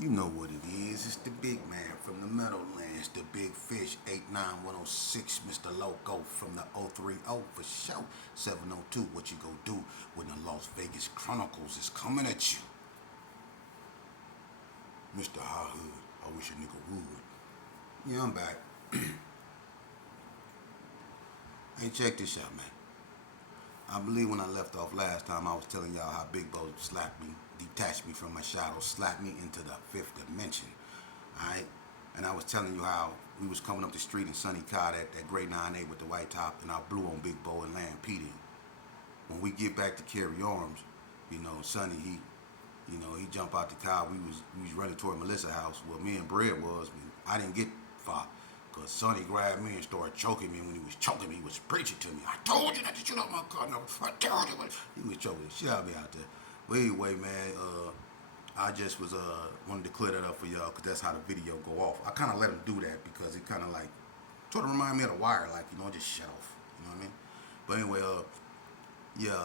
You know what it is. It's the big man from the Meadowlands, the big fish, 89106, Mr. Loco from the 030 for show. 702, what you gonna do when the Las Vegas Chronicles is coming at you? Mr. High Hood, I wish a nigga would. Yeah, I'm back. Hey, check this out, man. I believe when I left off last time, I was telling y'all how Big Bo slapped me, detached me from my shadow, slapped me into the fifth dimension. Alright? And I was telling you how we was coming up the street in Sunny Cod at that grade 9A with the white top, and I blew on Big Bo and Land Pete. When we get back to Carry Arms, Sonny, he jumped out the car. We was running toward Melissa's house where me and Bread was. I didn't get far. Cause Sonny grabbed me and started choking me. When he was choking me, he was preaching to me. I told you not to shoot out my car. No, I told you. He was choking the shit out of me out there. But anyway, man, I just was wanted to clear that up for y'all because that's how the video go off. I kind of let him do that because it kind of like sort of remind me of The Wire, like just shut off. You know what I mean? But anyway, yeah,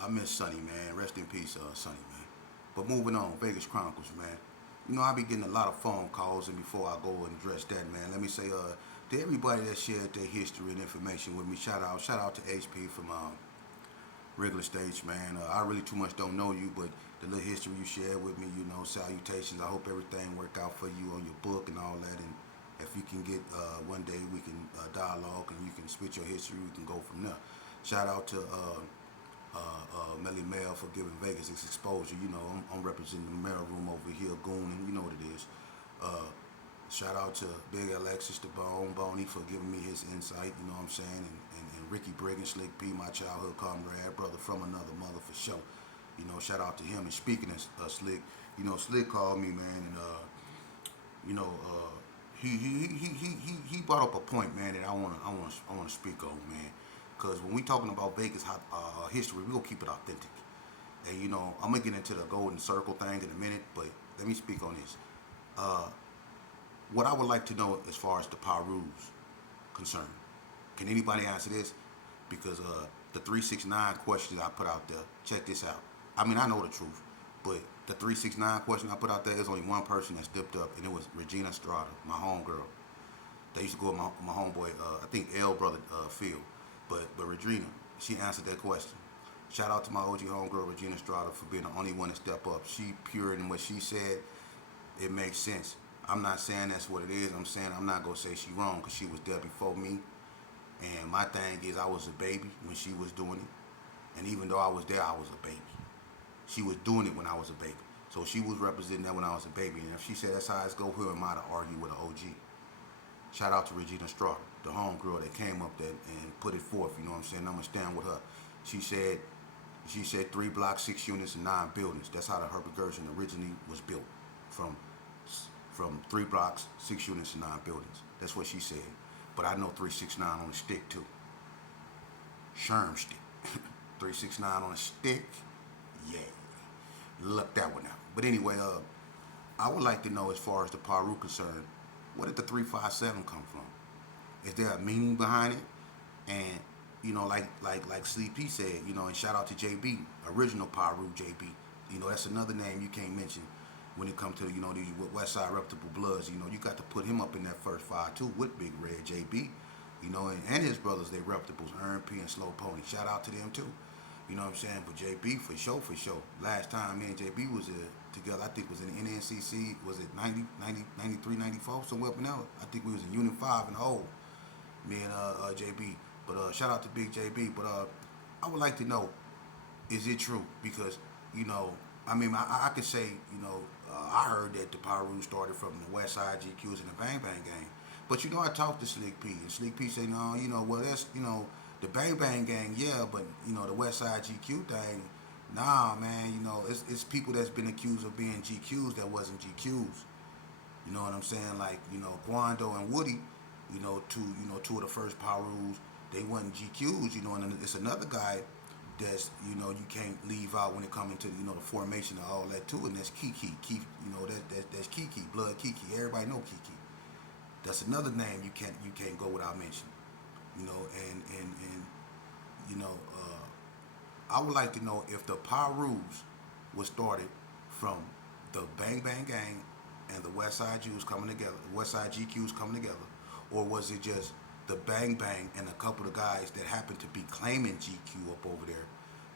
I miss Sonny, man. Rest in peace, Sonny, man. But moving on, Vegas Chronicles, man. I be getting a lot of phone calls, and before I go and address that, man, let me say, to everybody that shared their history and information with me, shout out to HP from regular stage, man. I really too much don't know you, but the little history you shared with me, salutations. I hope everything work out for you on your book and all that, and if you can get one day we can dialogue and you can spit your history, we can go from there. Shout out to Melly Mel for giving Vegas its exposure. I'm representing the mail room over here, Goon, and you know what it is. Uh, Shout out to Big Alexis, the Boney, for giving me his insight, you know what I'm saying? And Ricky Briggs, Slick P, my childhood comrade, brother from another mother for sure. Shout out to him. And speaking of Slick, Slick called me, man, and you know, uh, he brought up a point, man, that I wanna speak on, man. Cause when we talking about Vegas history, we gonna keep it authentic. And I'm gonna get into the golden circle thing in a minute, but let me speak on this. Uh, what I would like to know as far as the Paru's concerned. Can anybody answer this? Because the 369 questions I put out there, check this out. I mean, I know the truth, but the 369 question I put out there is only one person that stepped up, and it was Regina Estrada, my homegirl. They used to go with my homeboy, I think L brother Phil, but Regina, she answered that question. Shout out to my OG homegirl Regina Estrada for being the only one to step up. She pure in what she said. It makes sense. I'm not saying that's what it is. I'm saying I'm not gonna say she wrong because she was there before me. And my thing is, I was a baby when she was doing it, and even though I was there, I was a baby. She was doing it when I was a baby, so she was representing that when I was a baby. And if she said that's how it's go, who am I to argue with an OG? Shout out to Regina Estrada, the homegirl that came up there and put it forth. You know what I'm saying? I'm gonna stand with her. She said, she said 3 blocks, 6 units, and 9 buildings. That's how the Herbert Gershon originally was built, from from 3 blocks, 6 units, and 9 buildings. That's what she said. But I know 369 on a stick too. Sherm stick. 369 on a stick. Yeah. Look that one out. But anyway, I would like to know as far as the Paru concerned, where did the 357 come from? Is there a meaning behind it? And like Sleepy said, and shout out to JB, original Paru JB. That's another name you can't mention when it comes to these West Side reputable bloods. You got to put him up in that first five too with Big Red JB. And his brothers, they reputables, Earn P and Slow Pony. Shout out to them too. You know what I'm saying? But JB for sure, for sure. Last time me and JB was together, I think was in the NNCC, was it 90, 93, 94, somewhere up in there. I think we was in Unit 5 and O, me and JB. But shout out to Big JB. But I would like to know, is it true? Because, you know, I mean, I could say, I heard that the Pyru started from the West Side GQs and the Bang Bang Gang. But, I talked to Slick P, and Slick P said, no, well, that's, the Bang Bang Gang, yeah, but, the West Side GQ thing, nah, man, it's people that's been accused of being GQs that wasn't GQs. You know what I'm saying? Like, Quando and Woody, two of the first Pyrus, they wasn't GQs, and then it's another guy that's, you can't leave out when it comes into, the formation of all that too, and that's Kiki. That's Kiki, Blood Kiki. Everybody know Kiki. That's another name you can't go without mentioning. And you know, I would like to know if the Pyrus was started from the Bang Bang Gang and the West Side Jews coming together, West Side GQs coming together, or was it just the Bang Bang and a couple of guys that happened to be claiming GQ up over there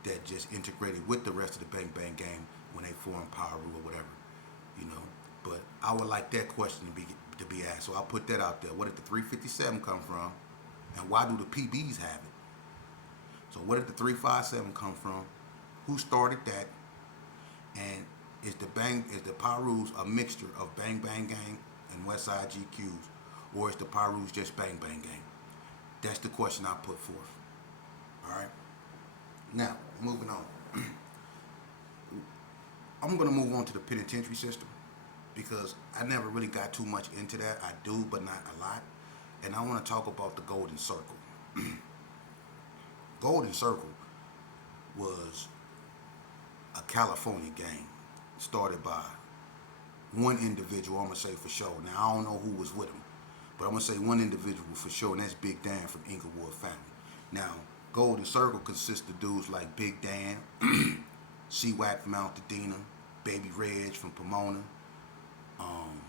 that just integrated with the rest of the Bang Bang Gang when they formed Power Rule or whatever, you know? But I would like that question to be asked. So I'll put that out there. Where did the 357 come from, and why do the PBs have it? So where did the 357 come from? Who started that? And is the Pyrus a mixture of Bang Bang Gang and Westside GQs, or is the Pyrus just Bang Bang Gang? That's the question I put forth. All right. Now moving on. I'm gonna move on to the penitentiary system because I never really got too much into that. I do, but not a lot. And I want to talk about the Golden Circle. Golden Circle was a California gang started by one individual. I'm gonna say for sure. Now I don't know who was with him, but I'm gonna say one individual for sure, and that's Big Dan from Inglewood family. Now Golden Circle consists of dudes like Big Dan, C-Wack from Altadena, Baby Reg from Pomona, um,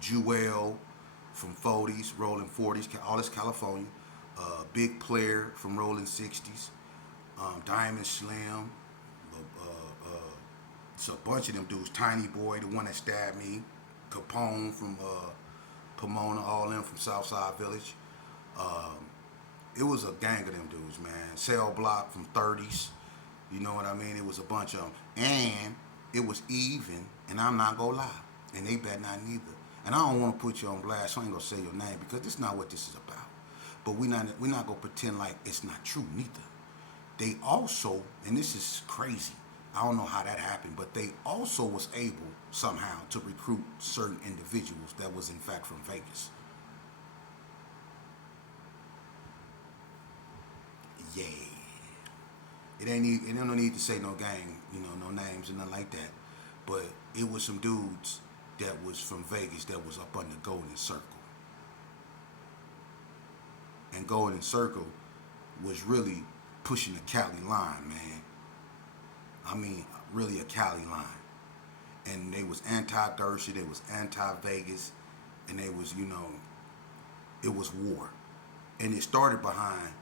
Jewel from 40s, Rolling 40s, all this California. Big Player from Rolling 60s, Diamond Slim. It's a bunch of them dudes. Tiny Boy, the one that stabbed me. Capone from Pomona, all them from Southside Village. It was a gang of them dudes, man. Cell Block from 30s. You know what I mean? It was a bunch of them. And it was even, and I'm not going to lie. And they bet not neither. And I don't want to put you on blast, so I ain't going to say your name because this is not what this is about. But we're not going to pretend like it's not true neither. They also, and this is crazy, I don't know how that happened, but they also was able somehow to recruit certain individuals that was in fact from Vegas. Yeah. It ain't no need to say no gang, no names and nothing like that. But it was some dudes that was from Vegas that was up under Golden Circle. And Golden Circle was really pushing the Cali line, man. I mean, really a Cali line. And they was anti-Gersha, they was anti-Vegas, and they was, it was war. And it started behind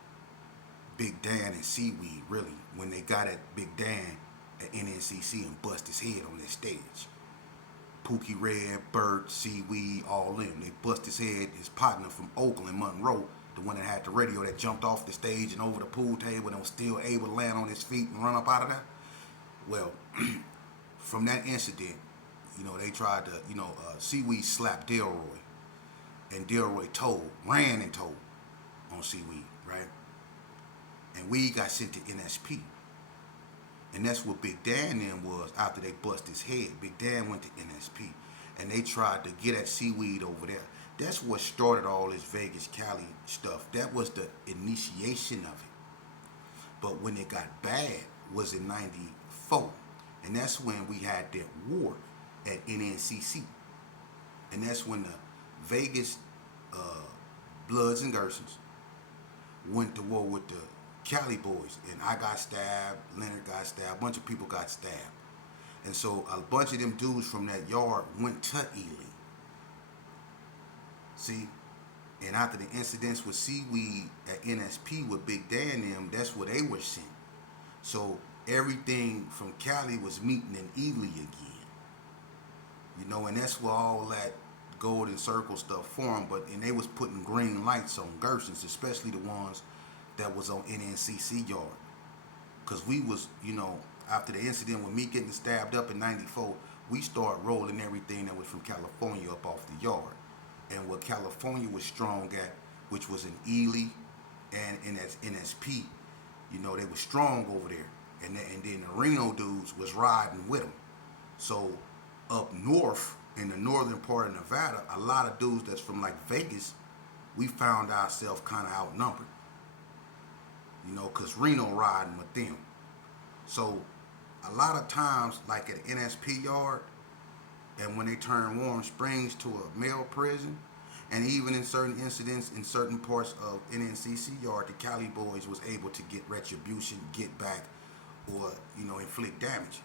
Big Dan and Seaweed, really, when they got at Big Dan at NNCC and bust his head on that stage. Pookie Red, Burt, Seaweed, all them. They bust his head, his partner from Oakland, Monroe, the one that had the radio that jumped off the stage and over the pool table and was still able to land on his feet and run up out of there. Well, from that incident, they tried to, Seaweed slapped Delroy. And Delroy ran and told on Seaweed, right? And Weed got sent to NSP. And that's what Big Dan then was after they bust his head. Big Dan went to NSP. And they tried to get at Seaweed over there. That's what started all this Vegas Cali stuff. That was the initiation of it. But when it got bad was in 94. And that's when we had that war at NNCC. And that's when the Vegas Bloods and Gersons went to war with the Cali boys. And I got stabbed, Leonard got stabbed, a bunch of people got stabbed. And so a bunch of them dudes from that yard went to Ely. See? And after the incidents with Seaweed at NSP with Big Dan and them, that's where they were sent. So everything from Cali was meeting in Ely again. And that's where all that Golden Circle stuff formed. And they was putting green lights on Gersons, especially the ones that was on NNCC yard. Because we was, after the incident with me getting stabbed up in 94, we started rolling everything that was from California up off the yard. And what California was strong at, which was in Ely and in NSP, they were strong over there. And then the Reno dudes was riding with them. So up north, in the northern part of Nevada, a lot of dudes that's from like Vegas, we found ourselves kind of outnumbered. Because Reno riding with them. So a lot of times, like at NSP yard, and when they turn Warm Springs to a male prison, and even in certain incidents in certain parts of NNCC yard, the Cali boys was able to get retribution, get back, or inflict damage.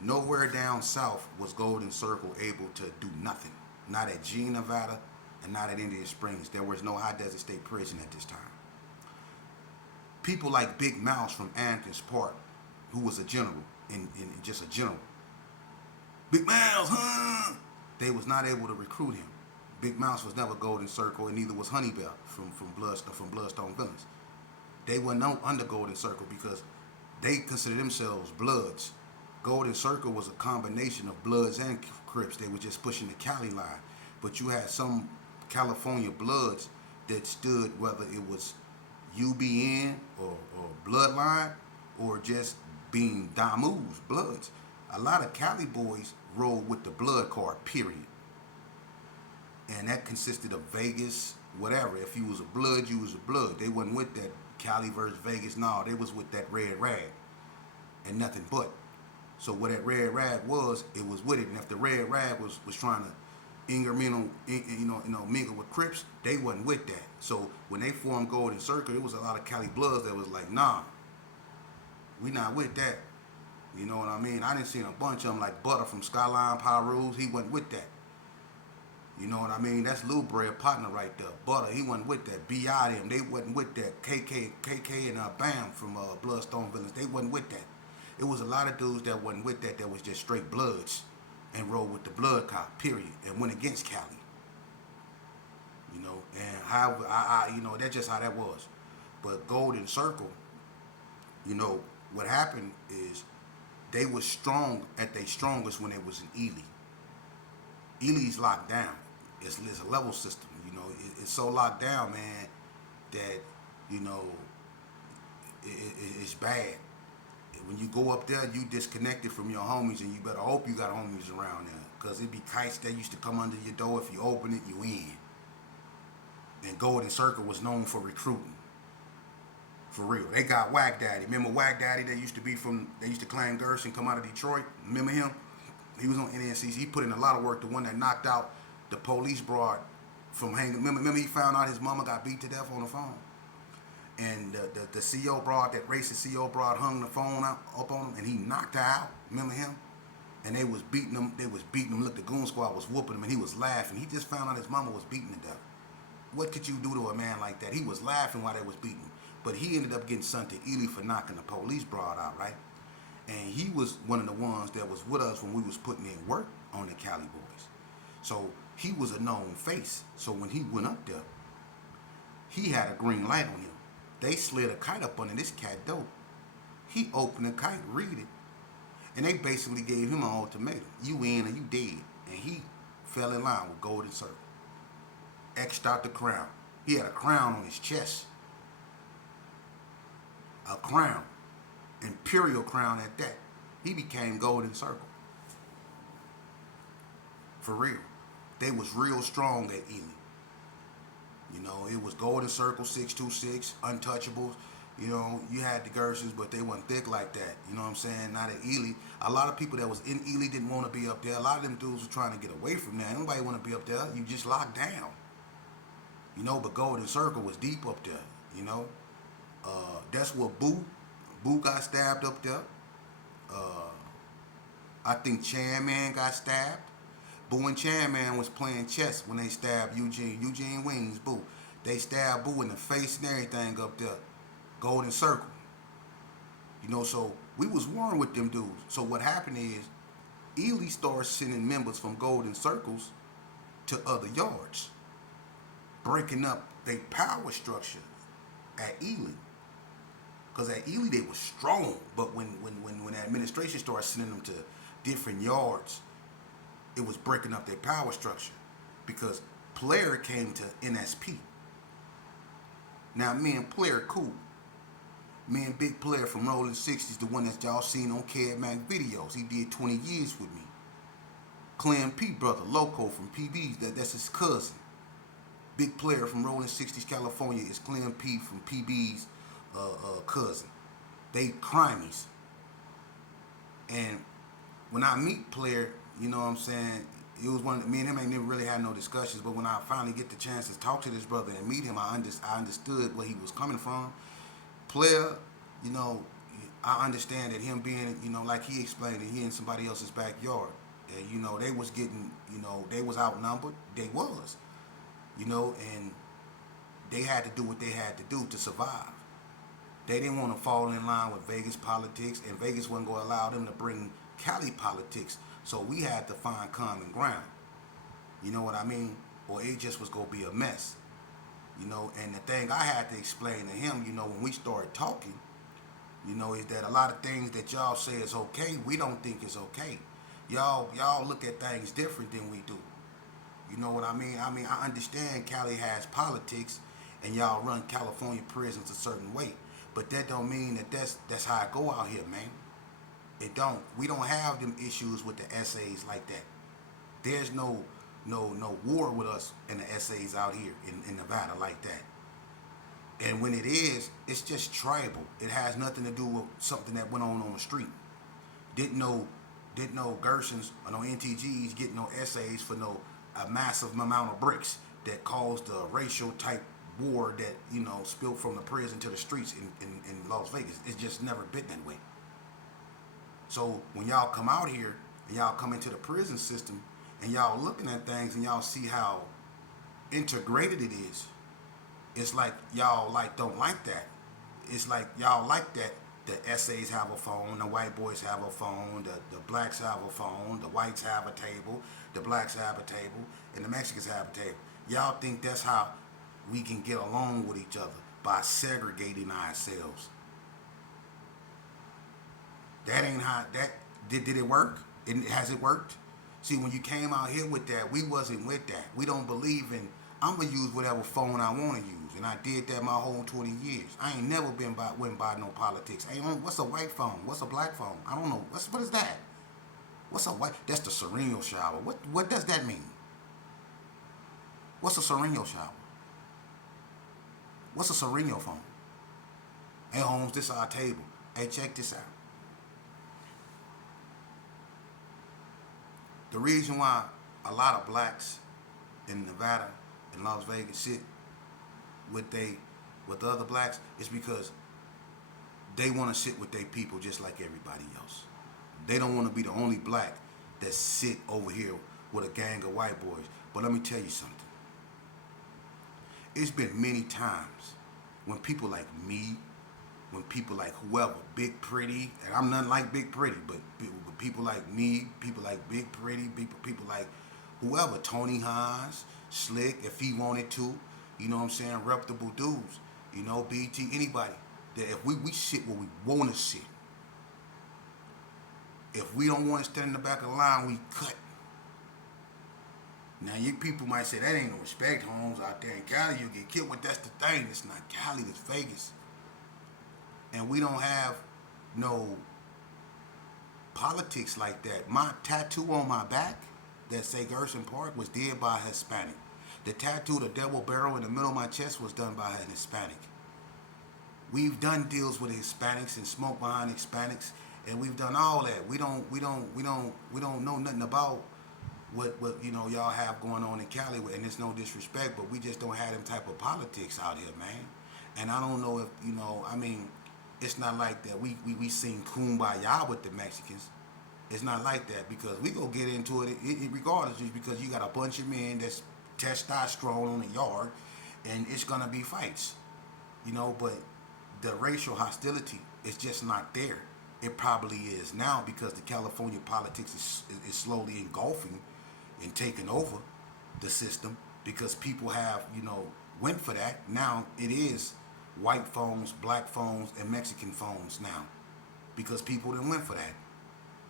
Nowhere down south was Golden Circle able to do nothing. Not at G, Nevada, and not at Indian Springs. There was no high desert state prison at this time. People like Big Mouse from Athens Park, who was a general, in just a general. Big Mouse, huh? They was not able to recruit him. Big Mouse was never Golden Circle, and neither was Honeybell from Bloodstone Villains. They were known under Golden Circle because they considered themselves Bloods. Golden Circle was a combination of Bloods and Crips. They were just pushing the Cali line. But you had some California Bloods that stood, whether it was UBN or Bloodline or just being Damu's Bloods. A lot of Cali boys rolled with the Blood card, period. And that consisted of Vegas, whatever. If you was a Blood, you was a Blood. They wasn't with that Cali versus Vegas. No, they was with that red rag and nothing but. So what that red rag was, it was with it. And if the red rag was trying to mingle with Crips, they wasn't with that. So when they formed Golden Circle, it was a lot of Cali Bloods that was like, nah, we not with that. You know what I mean? I didn't see a bunch of them like Butter from Skyline Power Rules. He wasn't with that. You know what I mean? That's Lil Bread partner right there. Butter, he wasn't with that. B.I. them, they wasn't with that. KK and Bam from Bloodstone Villains, they wasn't with that. It was a lot of dudes that wasn't with that was just straight Bloods and rolled with the Blood cop, period, and went against Cali. You know, and how that's just how that was. But Golden Circle, you know, what happened is they was strong at their strongest when they was in Ely. Ely's locked down. It's a level system, you know. It's so locked down, man, that, you know, it's bad. When you go up there, you disconnected from your homies, and you better hope you got homies around there, because it be kites that used to come under your door. If you open it, you in. And Golden Circle was known for recruiting. For real. They got Whack Daddy. Remember Whack Daddy they used to claim Gerson, come out of Detroit? Remember him? He was on NNCC. He put in a lot of work. The one that knocked out the police broad from hanging. Remember he found out his mama got beat to death on the phone. And the CO broad, that racist CO broad, hung the phone up on him, and he knocked her out. Remember him? And they was beating him. Look, the goon squad was whooping him, and he was laughing. He just found out his mama was beaten to death. What could you do to a man like that? He was laughing while they was beating him. But he ended up getting sent to Ely for knocking the police broad out, right? And he was one of the ones that was with us when we was putting in work on the Cali boys. So he was a known face. So when he went up there, he had a green light on him. They slid a kite up under this cat dope. He opened the kite, read it, and they basically gave him an ultimatum. You in or you dead. And he fell in line with Golden Circle. X'd out the crown. He had a crown on his chest. A crown. Imperial crown at that. He became Golden Circle. For real. They was real strong at Ely. You know, it was Golden Circle, 626, Untouchables. You know, you had the Gersons, but they wasn't thick like that. You know what I'm saying? Not at Ely. A lot of people that was in Ely didn't want to be up there. A lot of them dudes were trying to get away from that. Nobody want to be up there. You just locked down. You know, but Golden Circle was deep up there. You know, that's where Boo got stabbed up there. I think Chan Man got stabbed. Boo and Chan Man was playing chess when they stabbed Eugene Wings, Boo. They stabbed Boo in the face and everything up there. Golden Circle. You know, so we was warring with them dudes. So what happened is, Ely started sending members from Golden Circles to other yards, breaking up their power structure at Ely. Because at Ely they were strong, but when the administration started sending them to different yards, it was breaking up their power structure. Because Player came to NSP. Now me and Player cool. Me and Big Player from Rolling 60s, the one that y'all seen on Ked Mac videos. He did 20 years with me. Clem P brother, Loco from PB's, that's his cousin. Big Player from Rolling 60s, California is Clem P from PB's cousin. They crimies. And when I meet Player, you know what I'm saying, it was me and him ain't never really had no discussions, but when I finally get the chance to talk to this brother and meet him, I understood where he was coming from. Player, you know, I understand that him being, like he explained, that he in somebody else's backyard, and they was getting, they was outnumbered. They was, and they had to do what they had to do to survive. They didn't want to fall in line with Vegas politics, and Vegas wasn't going to allow them to bring Cali politics. So we had to find common ground. You know what I mean? Or it just was going to be a mess. And the thing I had to explain to him, when we started talking, is that a lot of things that y'all say is okay, we don't think is okay. Y'all look at things different than we do. You know what I mean? I understand Cali has politics, and y'all run California prisons a certain way, but that don't mean that that's how I go out here, man. It don't. We don't have them issues with the essays like that. There's no war with us and the essays out here in Nevada like that. And when it is, it's just tribal. It has nothing to do with something that went on the street. Didn't know Gersons or no NTGs get no essays for no a massive amount of bricks that caused a racial type war that spilled from the prison to the streets in Las Vegas. It's just never been that way. So when y'all come out here and y'all come into the prison system and y'all looking at things and y'all see how integrated it is, it's like y'all don't like that. It's like y'all like that the essays have a phone, the white boys have a phone, the blacks have a phone, the whites have a table, the blacks have a table, and the Mexicans have a table. Y'all think that's how we can get along with each other, by segregating ourselves. That ain't how that did it work? Has it worked? See, when you came out here with that, we wasn't with that. We don't believe in I'm gonna use whatever phone I wanna use. And I did that my whole 20 years. I ain't never went by no politics. What's a white phone? What's a black phone? I don't know. What is that? What's a white? That's the Sereno shower. What does that mean? What's a Sereno shower? What's a Sereno phone? Hey Holmes, this is our table. Hey, check this out. The reason why a lot of blacks in Nevada and Las Vegas sit with the other blacks is because they want to sit with their people just like everybody else. They don't want to be the only black that sit over here with a gang of white boys. But let me tell you something. It's been many times when people like me, when people like whoever, Big Pretty, and I'm nothing like Big Pretty, but people like me, people like Big Pretty, people like whoever, Tony Hines, Slick, if he wanted to, you know what I'm saying, reputable dudes, BT, anybody, that if we sit where we want to sit. If we don't want to stand in the back of the line, we cut. Now, you people might say, that ain't no respect, Holmes, out there in Cali, you get killed. But that's the thing. It's not Cali, it's Vegas. And we don't have no politics like that. My tattoo on my back that say Gerson Park was did by a Hispanic. The tattoo, the double barrel in the middle of my chest, was done by an Hispanic. We've done deals with Hispanics and smoke behind Hispanics, and we've done all that. We don't know nothing about what y'all have going on in Cali, and it's no disrespect, but we just don't have them type of politics out here, man. And I don't know if it's not like that. We sing kumbaya with the Mexicans. It's not like that, because we go get into it regardless, just because you got a bunch of men that's testosterone on the yard, and it's gonna be fights, but the racial hostility is just not there. It probably is now, because the California politics is slowly engulfing and taking over the system, because people have went for that. Now it is white phones, black phones, and Mexican phones now, because people didn't went for that.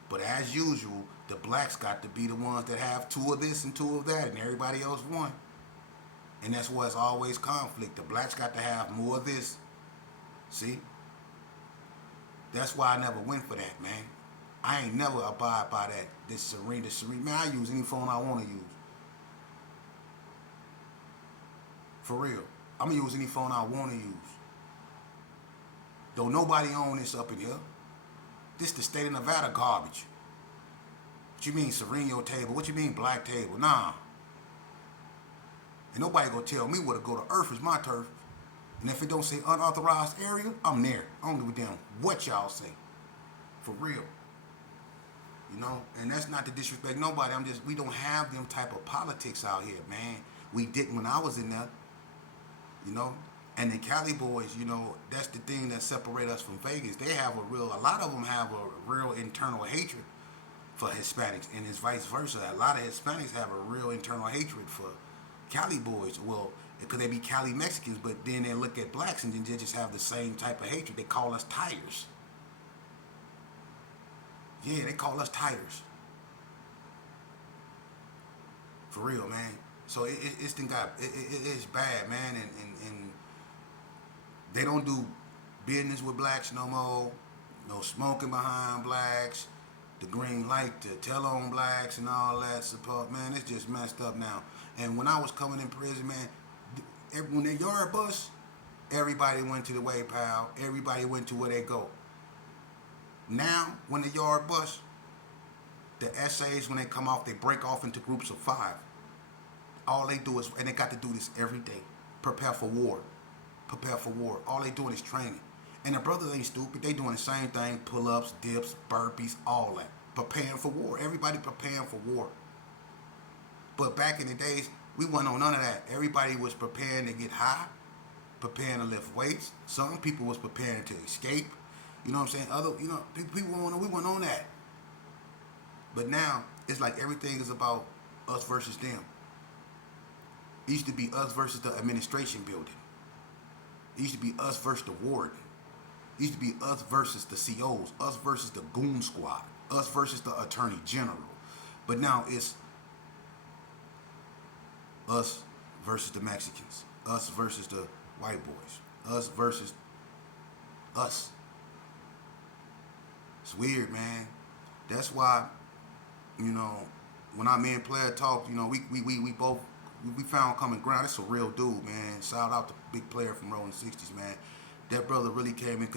But as usual, the blacks got to be the ones that have two of this and two of that, and everybody else one. And that's why it's always conflict. The blacks got to have more of this. See? That's why I never went for that, man. I ain't never abide by that. This serene. Man, I use any phone I want to use. For real. I'm going to use any phone I want to use. Don't nobody own this up in here. This the state of Nevada garbage. What you mean Sereno table? What you mean black table? Nah. And nobody gonna tell me where to go to. Earth is my turf. And if it don't say unauthorized area, I'm there. I don't give a damn what y'all say. For real. You know, and that's not to disrespect nobody. I'm just, we don't have them type of politics out here, man. We didn't when I was in there, you know. And the Cali boys, you know, that's the thing that separate us from Vegas. They have a lot of them have a real internal hatred for Hispanics, and it's vice versa. A lot of Hispanics have a real internal hatred for Cali boys. Well, because they be Cali Mexicans, but then they look at blacks and then they just have the same type of hatred. They call us tires. Yeah, they call us tires. For real, man. So it's the guy. It's bad, man, and they don't do business with blacks no more. No smoking behind blacks. The green light to tell on blacks and all that support. Man, it's just messed up now. And when I was coming in prison, man, when they yard bust, everybody went to the way, pal. Everybody went to where they go. Now, when the yard bust, the essays, when they come off, they break off into groups of 5. All they do is, and they got to do this every day, prepare for war. Prepare for war. All they doing is training. And the brothers ain't stupid. They doing the same thing, pull-ups, dips, burpees, all that. Preparing for war. Everybody preparing for war. But back in the days, we wasn't on none of that. Everybody was preparing to get high, preparing to lift weights. Some people was preparing to escape. You know what I'm saying? Other, you know, people we weren't on that. But now, it's like everything is about us versus them. It used to be us versus the administration building. It used to be us versus the warden. It used to be us versus the COs, us versus the goon squad, us versus the attorney general. But now it's us versus the Mexicans, us versus the white boys, us versus us. It's weird, man. That's why, you know, when our me and Player talked, you know, we both we found common ground. It's a real dude, man. Shout out to Big Player from Rolling 60s, man. That brother really came in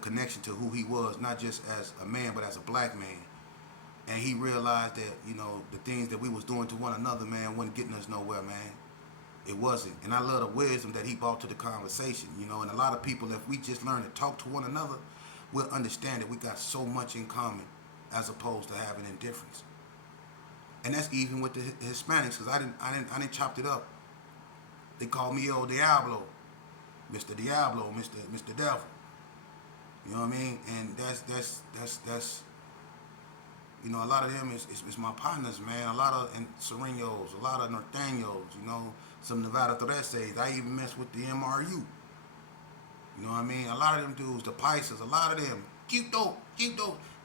connection to who he was, not just as a man, but as a black man. And he realized that, you know, the things that we was doing to one another, man, wasn't getting us nowhere, man. It wasn't. And I love the wisdom that he brought to the conversation, you know. And a lot of people, if we just learn to talk to one another, we'll understand that we got so much in common as opposed to having indifference. And that's even with the Hispanics, because I didn't chop it up. They call me El Diablo, Mr. Diablo, Mr. Devil. You know what I mean? And that's you know, a lot of them is my partners, man. A lot of and Serenos, a lot of Norteños, you know, some Nevada Torreses. I even mess with the MRU. You know what I mean? A lot of them dudes, the Pisces, a lot of them, cute dope.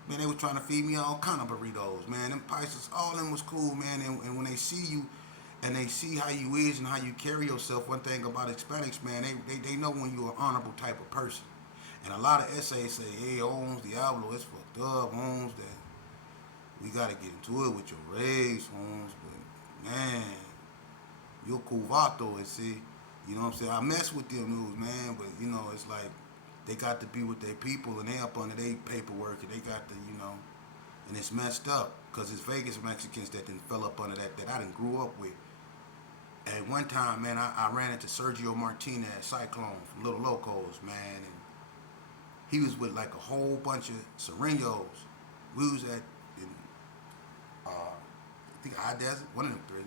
Man, they was trying to feed me all kind of burritos, man. Them Pisces, all of them was cool, man. And when they see you and they see how you is and how you carry yourself, one thing about Hispanics, man, they know when you're an honorable type of person. And a lot of essays say, hey, Holmes, Diablo, it's fucked up, Holmes, that we got to get into it with your race, Holmes. But, man, you're cool vato, and see, you know what I'm saying? I mess with them dudes, man, but, you know, it's like, they got to be with their people, and they up under their paperwork, and they got to, you know, and it's messed up, because it's Vegas Mexicans that done fell up under that I done grew up with. And one time, man, I ran into Sergio Martinez, Cyclone, from Little Locos, man, and he was with, like, a whole bunch of Serenos. We was at, in, I think, High Desert, one of them three,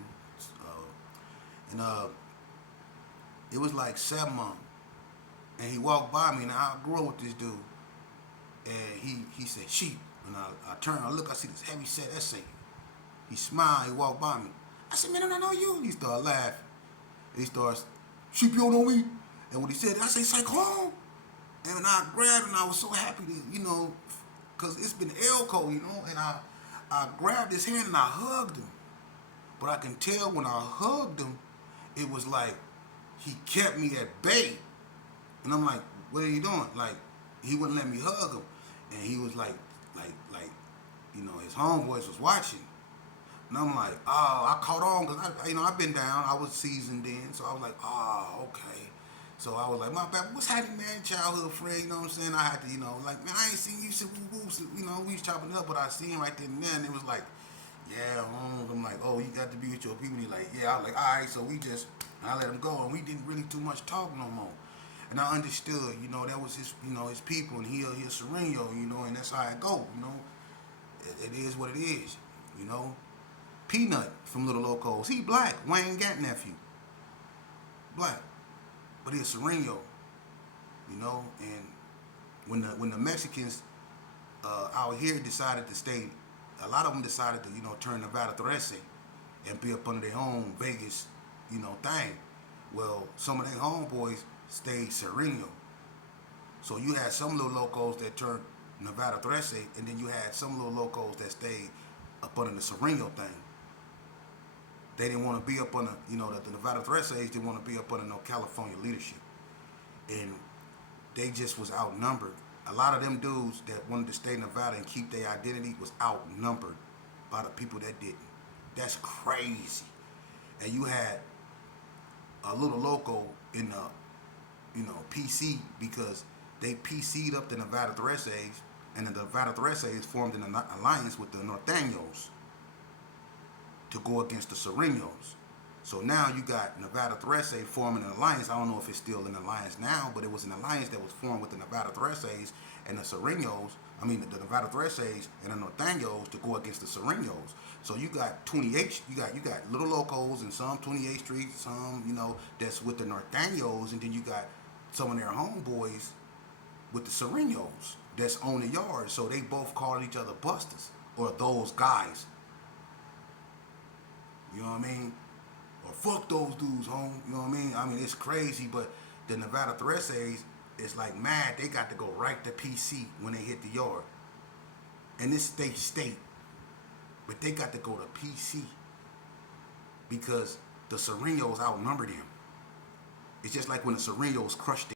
and it was like 7 of them. And he walked by me, and I grew up with this dude. And he said, sheep. And I turned, I look, I see this heavy set essay. He smiled, he walked by me. I said, man, I don't know you. And he started laughing. And he started, sheep, you don't know me? And when he said, I said, Cyclone. And I grabbed him, and I was so happy to, you know, because it's been Elko, you know. And I grabbed his hand, and I hugged him. But I can tell when I hugged him, it was like he kept me at bay. And I'm like, what are you doing? Like, he wouldn't let me hug him. And he was like, you know, his homeboys was watching. And I'm like, oh, I caught on because, you know, I've been down. I was seasoned then. So I was like, oh, okay. So I was like, my bad, what's happening, man? Childhood friend, you know what I'm saying? I had to, you know, like, man, I ain't seen you since you know, we was chopping it up, but I seen him right then and there. And it was like, yeah, I'm like, oh, you got to be with your people. And he like, yeah. I was like, all right, so we just, I let him go. And we didn't really too much talk no more. And I understood, that was his, his people, and he a Sereno, and that's how it go, it is what it is, you know. Peanut from Little Locos, he black, Wayne Gant nephew, black, but he a Sereno, and when the Mexicans out here decided to stay, a lot of them decided to, turn Nevada Trece and be up under their own Vegas, thing. Well, some of their homeboys stayed Sereno. So you had some little locals that turned Nevada Trece, and then you had some little locals that stayed up under the Sereno thing. They didn't want to be up under, the Nevada Trece didn't want to be up under no California leadership. And they just was outnumbered. A lot of them dudes that wanted to stay in Nevada and keep their identity was outnumbered by the people that didn't. That's crazy. And you had a little loco in the, PC, because they PC'd up the Nevada Threses, and the Nevada Threses formed an alliance with the Norteños to go against the Serenos. So now you got Nevada Trece forming an alliance. I don't know if it's still an alliance now, but it was an alliance that was formed with the Nevada Treces and the Serenos. I mean, the Nevada Treces and the Norteños to go against the Serenos. So you got 28. You got little locals and some 28th Street, some that's with the Norteños, and then you got some of their homeboys with the Serenos that's on the yard. So they both called each other busters, or those guys. You know what I mean? Or fuck those dudes, home. You know what I mean? I mean, it's crazy, but the Nevada Threses is like mad. They got to go right to PC when they hit the yard. And this state. But they got to go to PC because the Serenos outnumbered them. It's just like when the Serenos crushed them.